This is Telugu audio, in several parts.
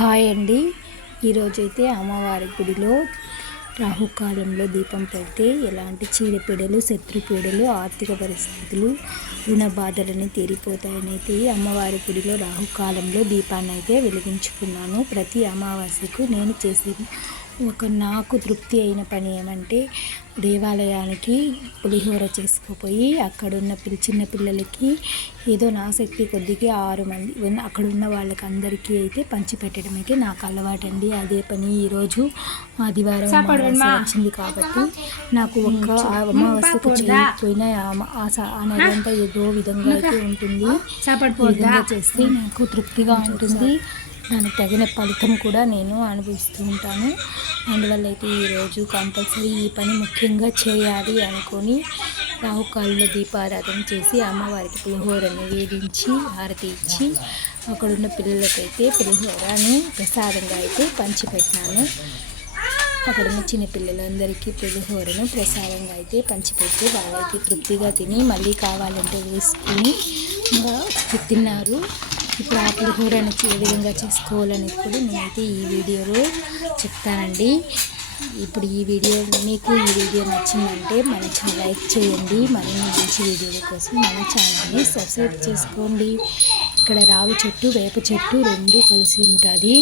హాయ్ అండి. ఈరోజైతే అమ్మవారి గుడిలో రాహుకాలంలో దీపం పెడితే ఎలాంటి చీడపీడలు, శత్రుపీడలు, ఆర్థిక పరిస్థితులు, రుణ బాధలని తీరిపోతాయని అయితే అమ్మవారి గుడిలో రాహుకాలంలో దీపాన్ని అయితే వెలిగించుకున్నాను. ప్రతి అమావాస్యకు నేను చేసే నాకు తృప్తి అయిన పని ఏమంటే దేవాలయానికి పులిహోర చేసుకుపోయి అక్కడున్న చిన్న పిల్లలకి ఏదో నా శక్తి కొద్దిగా 6 మంది అక్కడ ఉన్న వాళ్ళకి అందరికీ అయితే పంచిపెట్టడం అయితే నాకు అలవాటండి. అదే పని ఈరోజు ఆదివారం వచ్చింది కాబట్టి నాకు ఒక్క అమావాస్యకు చేయకపోయినా అనేదంతా ఏదో విధంగా అయితే ఉంటుంది. ఈ విధంగా చేస్తే నాకు తృప్తిగా ఉంటుంది. దానికి తగిన ఫలితం కూడా నేను అనుభవిస్తూ ఉంటాను. అందువల్ల అయితే ఈరోజు కంపల్సరీ ఈ పని ముఖ్యంగా చేయాలి అనుకొని రాహుకాలంలో దీపారాధన చేసి అమ్మవారికి పులిహోరని వేడించి హారతి ఇచ్చి అక్కడున్న పిల్లలకైతే పులిహోరని ప్రసాదంగా అయితే పంచిపెట్టినాను. అక్కడున్న చిన్నపిల్లలందరికీ పులిహోరను ప్రసాదంగా అయితే పంచిపెట్టి వాళ్ళైతే తృప్తిగా తిని మళ్ళీ కావాలంటే వేసుకుని తిన్నారు. ఇప్పుడు ఆ పులిహోరని ఏ విధంగా చేసుకోవాలనేది కూడా నేనైతే ఈ వీడియోలో చెప్తానండి. ఇప్పుడు మీకు ఈ వీడియో నచ్చిందంటే మన ఛానల్ లైక్ చేయండి. మరిన్ని మంచి వీడియోల కోసం మన ఛానల్ని సబ్స్క్రైబ్ చేసుకోండి. ఇక్కడ రావి చెట్టు, వేప చెట్టు 2 కలిసి ఉంటుంది.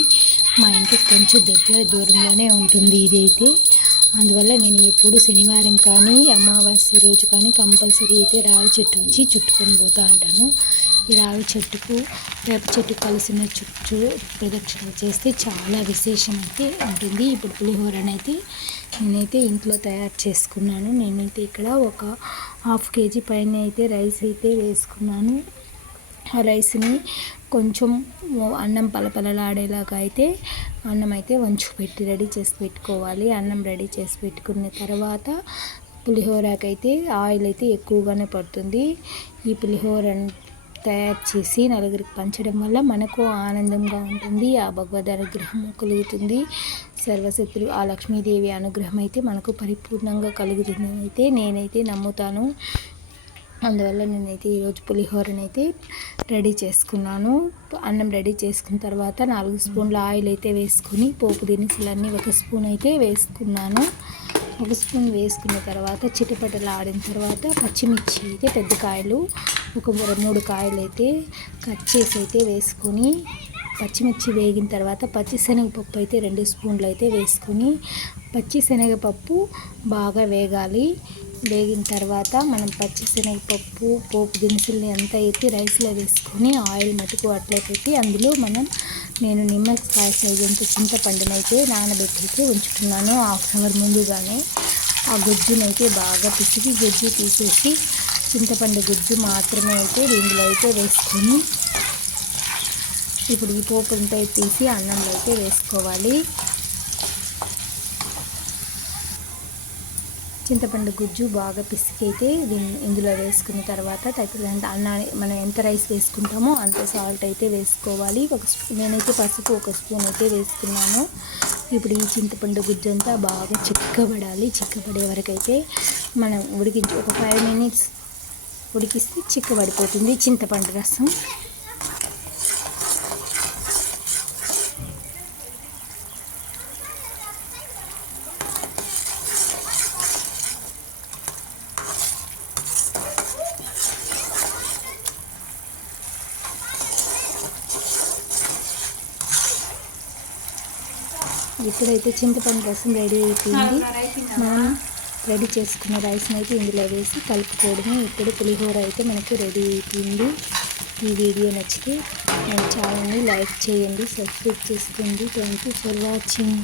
మా ఇంటికి కొంచెం దూరంలోనే ఉంటుంది ఇదైతే. అందువల్ల నేను ఎప్పుడు శనివారం కానీ అమావాస్య రోజు కానీ కంపల్సరీ అయితే రావి చెట్టు నుంచి చుట్టుకొని పోతూ ఉంటాను. ఈ రావి చెట్టుకు వేప చెట్టు కలిసిన చుట్టూ ప్రదక్షిణ చేస్తే చాలా విశేషం అయితే ఉంటుంది. ఇప్పుడు పులిహోరనైతే నేనైతే ఇంట్లో తయారు చేసుకున్నాను. నేనైతే ఇక్కడ ఒక 1/2 kg పైన అయితే రైస్ అయితే వేసుకున్నాను. ఆ రైస్ని కొంచెం అన్నం పలపలలాడేలాగా అయితే అన్నం అయితే వంచుపెట్టి రెడీ చేసి పెట్టుకోవాలి. అన్నం రెడీ చేసి పెట్టుకున్న తర్వాత పులిహోరకైతే ఆయిల్ అయితే ఎక్కువగానే పడుతుంది. ఈ పులిహోరను తయారు చేసి నలుగురికి పంచడం వల్ల మనకు ఆనందంగా ఉంటుంది. ఆ భగవద్ అనుగ్రహం కలుగుతుంది. సర్వశక్తులు ఆ లక్ష్మీదేవి అనుగ్రహం అయితే మనకు పరిపూర్ణంగా కలుగుతుందని అయితే నేనైతే నమ్ముతాను. అందువల్ల నేనైతే ఈరోజు పులిహోరనైతే రెడీ చేసుకున్నాను. అన్నం రెడీ చేసుకున్న తర్వాత 4 స్పూన్ల ఆయిల్ అయితే వేసుకొని పోపు దినుసులన్నీ 1 స్పూన్ అయితే వేసుకున్నాను. 1 స్పూన్ వేసుకున్న తర్వాత చిటపటలు ఆడిన తర్వాత పచ్చిమిర్చి అయితే పెద్ద కాయలు ఒక 3 కాయలు అయితే కట్ చేసి అయితే వేసుకొని పచ్చిమిర్చి వేగిన తర్వాత పచ్చిశనగపప్పు అయితే 2 స్పూన్లు అయితే వేసుకొని పచ్చిశనగపప్పు బాగా వేగాలి. వేగిన తర్వాత మనం పచ్చిశనగపప్పు పోపు దినుసుల్ని అంతా అయితే రైస్లో వేసుకొని ఆయిల్ మటుకు అట్లా పెట్టి అందులో నేను నిమ్మకాయ సైజు అంత చింతపండునైతే నానబెట్టి అయితే ఉంచుకున్నాను 1/2 అవర్ ముందుగానే. ఆ గుజ్జునైతే బాగా పిసికి గుజ్జు తీసేసి చింతపండు గుజ్జు మాత్రమే అయితే ఇందులో అయితే వేసుకొని ఇప్పుడు ఈ పోపుంతా తీసి అన్నంలో అయితే వేసుకోవాలి. చింతపండు గుజ్జు బాగా పిసికి అయితే ఇందులో వేసుకున్న తర్వాత తగినంత అన్నాన్ని మనం ఎంత రైస్ వేసుకుంటామో అంత సాల్ట్ అయితే వేసుకోవాలి. నేనైతే పసుపు 1 స్పూన్ అయితే వేసుకున్నాను. ఇప్పుడు ఈ చింతపండు గుజ్జు అంతా బాగా చిక్కబడాలి. చిక్కబడే వరకు అయితే మనం ఉడికించి ఒక 5 minutes ఉడికిస్తే చిక్కబడిపోతుంది చింతపండు రసం. ఇప్పుడైతే చింతపండు రసం రెడీ అయిపోయింది. మనం రెడీ చేసుకున్న రైస్ని అయితే ఇందులో వేసి కలుపుకోవడమే. ఇప్పుడు పులిహోర అయితే మనకు రెడీ అయిపోయింది. ఈ వీడియో నచ్చితే మన ఛానల్ని లైక్ చేయండి, సబ్స్క్రైబ్ చేసుకోండి. Thank you for watching.